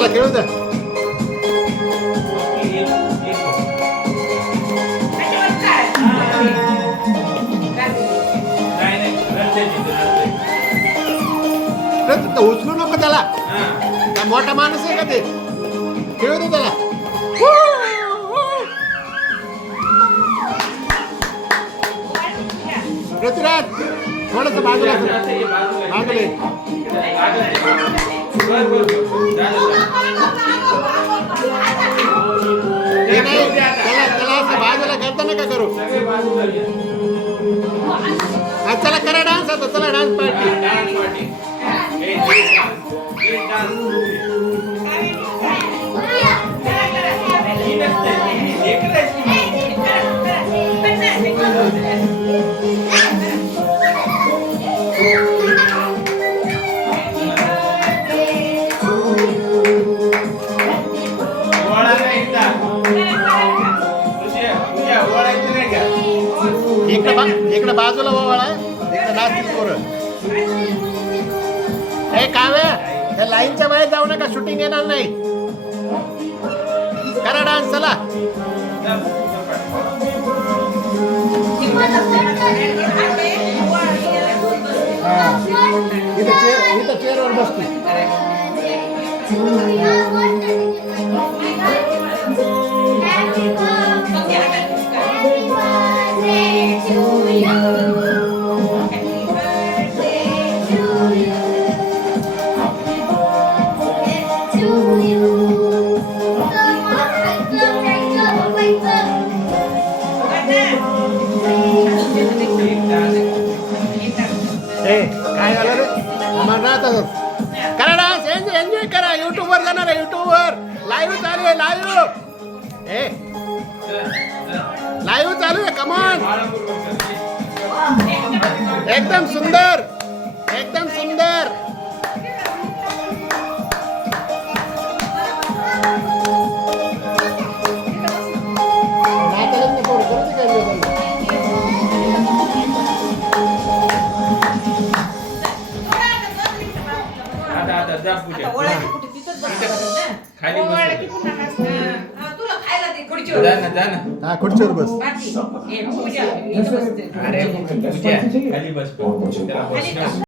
खेळू दे. उचलू नको त्याला, काय मोठा माणूस आहे का ते? खेळू दे त्याला. पृथ्वीराज थोडस बाजूला बाजूला त्याला असं बाजूला करता नका करू. चला करा डान्स आता, चला डान्स पार्टी. इकडे बाजूला ओवाळा, इकडे नाचतील पोरं. हे काव्य, या लाईनच्या बाहेर जाऊ नका, शूटिंग येणार नाही. करा डान्स, चला. इथं चेअरवर बसतो. काय झालं रे? करा डान्स, एन्जॉय करा. युट्यूब वर जाणार आहे, युट्यूब वर लाईव्ह चालू आहे. लाईव्ह चालू आहे. कमान, एकदम सुंदर, एकदम सुंदर. खुर्चीवर बस. अरे खाली बस.